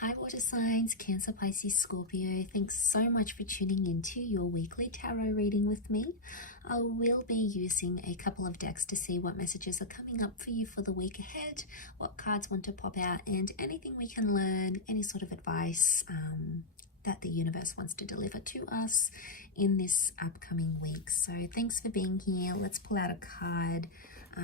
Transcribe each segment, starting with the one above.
Hi water signs, Cancer, Pisces, Scorpio. Thanks so much for tuning into your weekly tarot reading with me. I will be using a couple of decks to see what messages are coming up for you for the week ahead, what cards want to pop out, and anything we can learn, any sort of advice that the universe wants to deliver to us in this upcoming week. So thanks for being here. Let's pull out a card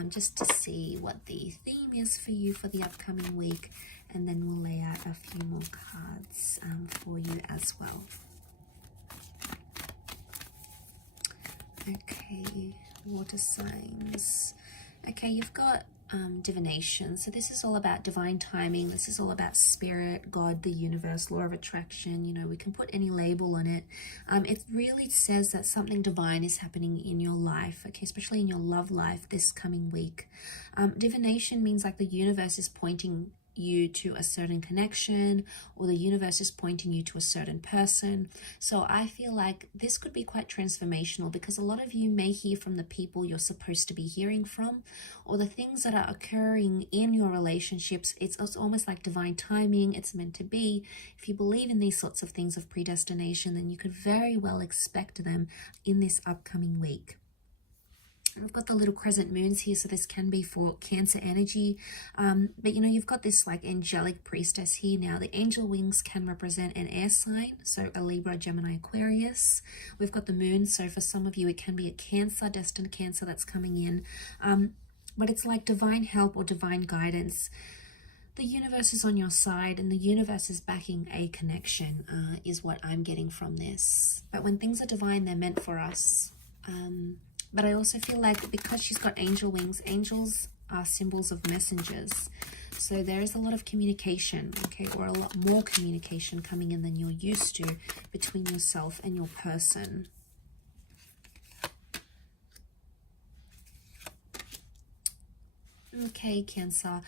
just to see what the theme is for you for the upcoming week, and then we'll lay out a few more cards for you as well. Okay, water signs. Okay, you've got divination. So this is all about divine timing. This is all about spirit, God, the universe, law of attraction. You know, we can put any label on it. It really says that something divine is happening in your life, okay, especially in your love life this coming week. Divination means like the universe is pointing you to a certain connection, or the universe is pointing you to a certain person. So I feel like this could be quite transformational, because a lot of you may hear from the people you're supposed to be hearing from, or the things that are occurring in your relationships. It's almost like divine timing. It's meant to be. If you believe in these sorts of things of predestination, then you could very well expect them in this upcoming week. We've got the little crescent moons here, so this can be for Cancer energy. But you know, you've got this like angelic priestess here now. The angel wings can represent an air sign, so a Libra, Gemini, Aquarius. We've got the moon, so for some of you it can be a Cancer, destined Cancer that's coming in. But it's like divine help or divine guidance. The universe is on your side, and the universe is backing a connection, is what I'm getting from this. But when things are divine, they're meant for us. But I also feel like because she's got angel wings, angels are symbols of messengers. So there is a lot of communication, okay, or a lot more communication coming in than you're used to between yourself and your person. Okay, Cancer.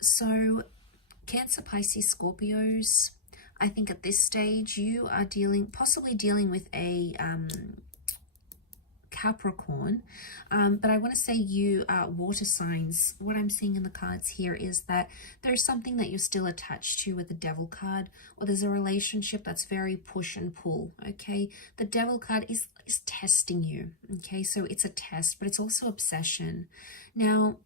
So Cancer, Pisces, Scorpios, I think at this stage you are possibly dealing with a Capricorn, but I want to say you are water signs. What I'm seeing in the cards here is that there's something that you're still attached to with the Devil card, or there's a relationship that's very push and pull, okay? The Devil card is testing you, okay? So it's a test, but it's also obsession. Now,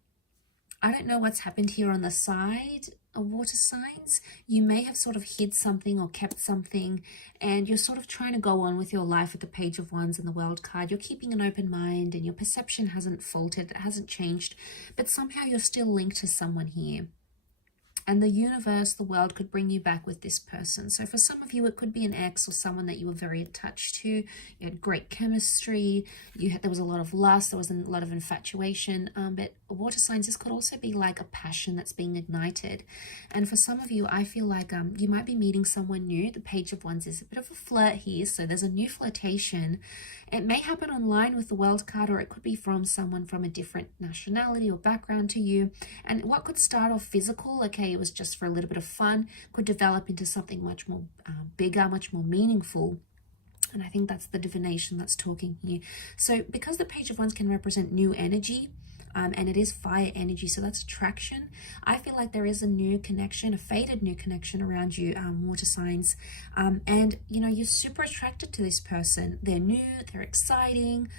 I don't know what's happened here on the side of water signs. You may have sort of hid something or kept something, and you're sort of trying to go on with your life with the Page of Wands and the World card. You're keeping an open mind, and your perception hasn't faltered, it hasn't changed, but somehow you're still linked to someone here. And the universe, the world, could bring you back with this person. So for some of you, it could be an ex or someone that you were very attached to. You had great chemistry. There was a lot of lust. There was a lot of infatuation. But water signs, this could also be like a passion that's being ignited. And for some of you, I feel like you might be meeting someone new. The Page of Wands is a bit of a flirt here. So there's a new flirtation. It may happen online with the World card, or it could be from someone from a different nationality or background to you. And what could start off physical, okay, it was just for a little bit of fun, could develop into something much more bigger, much more meaningful. And I think that's the divination that's talking here. So because the Page of Wands can represent new energy, and it is fire energy, so that's attraction, I feel like there is a new connection, a faded new connection around you, water signs. And you know, you're super attracted to this person. They're new, they're exciting.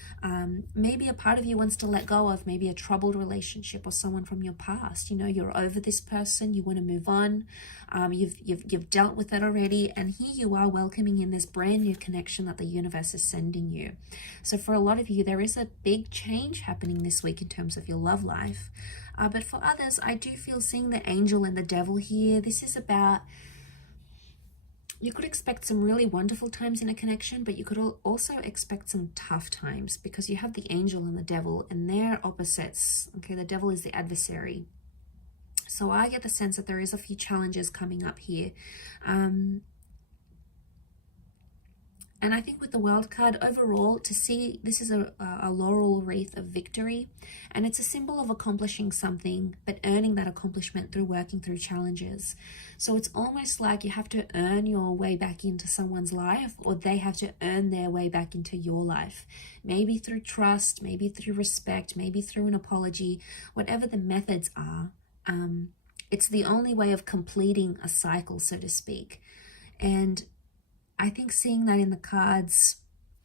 Maybe a part of you wants to let go of maybe a troubled relationship or someone from your past. You know, you're over this person, you want to move on. You've dealt with it already, and here you are welcoming in this brand new connection that the universe is sending you. So for a lot of you, there is a big change happening this week in terms of your love life. But for others, I do feel seeing the angel and the devil here. This is about, you could expect some really wonderful times in a connection, but you could also expect some tough times, because you have the angel and the devil, and they're opposites. Okay, the devil is the adversary. So I get the sense that there is a few challenges coming up here. And I think with the World card overall, to see this is a laurel wreath of victory, and it's a symbol of accomplishing something, but earning that accomplishment through working through challenges. So it's almost like you have to earn your way back into someone's life, or they have to earn their way back into your life. Maybe through trust, maybe through respect, maybe through an apology, whatever the methods are. It's the only way of completing a cycle, so to speak. And I think seeing that in the cards,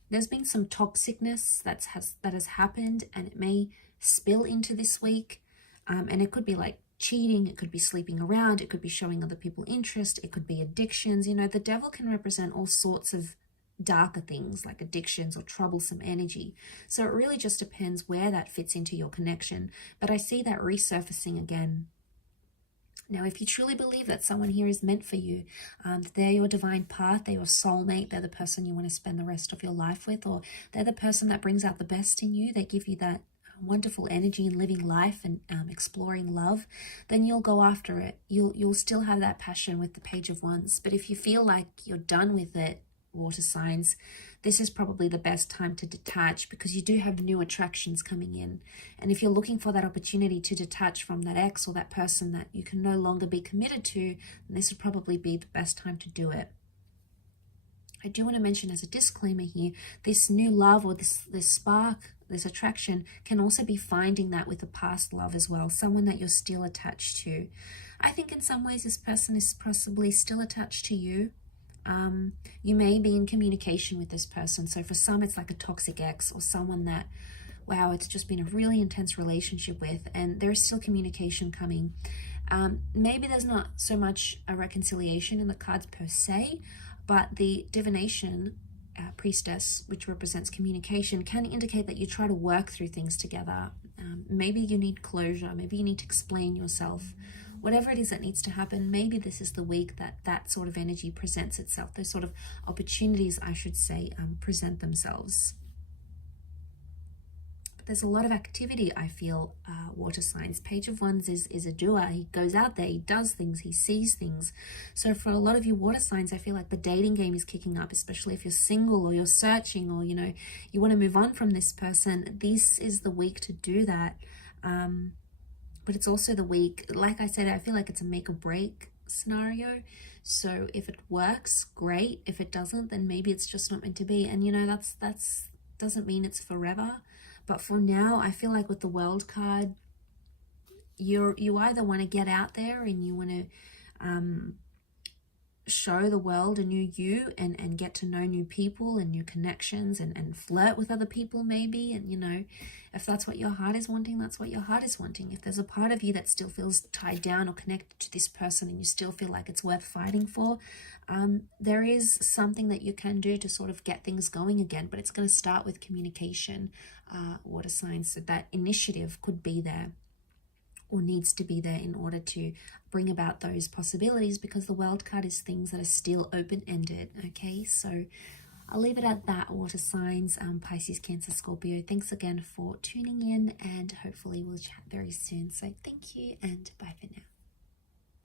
there's been some toxicness that has happened, and it may spill into this week. And it could be like cheating, it could be sleeping around, it could be showing other people interest, it could be addictions. You know, the devil can represent all sorts of darker things like addictions or troublesome energy. So it really just depends where that fits into your connection. But I see that resurfacing again. Now, if you truly believe that someone here is meant for you, they're your divine path, they're your soulmate, they're the person you want to spend the rest of your life with, or they're the person that brings out the best in you, they give you that wonderful energy in living life and exploring love, then you'll go after it. You'll still have that passion with the Page of Wands. But if you feel like you're done with it, water signs, this is probably the best time to detach, because you do have new attractions coming in. And if you're looking for that opportunity to detach from that ex or that person that you can no longer be committed to, then this would probably be the best time to do it. I do want to mention as a disclaimer here, this new love or this spark, this attraction can also be finding that with a past love as well, someone that you're still attached to. I think in some ways this person is possibly still attached to you. You may be in communication with this person. So for some, it's like a toxic ex or someone that, wow, it's just been a really intense relationship with, and there's still communication coming. Maybe there's not so much a reconciliation in the cards per se, but the divination priestess, which represents communication, can indicate that you try to work through things together. Maybe you need closure. Maybe you need to explain yourself. Whatever it is that needs to happen, maybe this is the week that that sort of energy presents itself. Those sort of opportunities, I should say, present themselves. But there's a lot of activity, I feel, water signs. Page of Wands is a doer. He goes out there, he does things, he sees things. So for a lot of you water signs, I feel like the dating game is kicking up, especially if you're single or you're searching, or, you know, you want to move on from this person. This is the week to do that. But it's also the week, like I said, I feel like it's a make or break scenario. So if it works, great. If it doesn't, then maybe it's just not meant to be. And, you know, that's doesn't mean it's forever. But for now, I feel like with the World card, you either want to get out there and you want to show the world a new you and get to know new people and new connections and flirt with other people maybe. And, you know, if that's what your heart is wanting, that's what your heart is wanting. If there's a part of you that still feels tied down or connected to this person and you still feel like it's worth fighting for, there is something that you can do to sort of get things going again. But it's going to start with communication, water signs. So that initiative could be there, or needs to be there, in order to bring about those possibilities, because the World card is things that are still open-ended. Okay, so I'll leave it at that, water signs, Pisces, Cancer, Scorpio. Thanks again for tuning in, and hopefully we'll chat very soon. So thank you, and bye for now.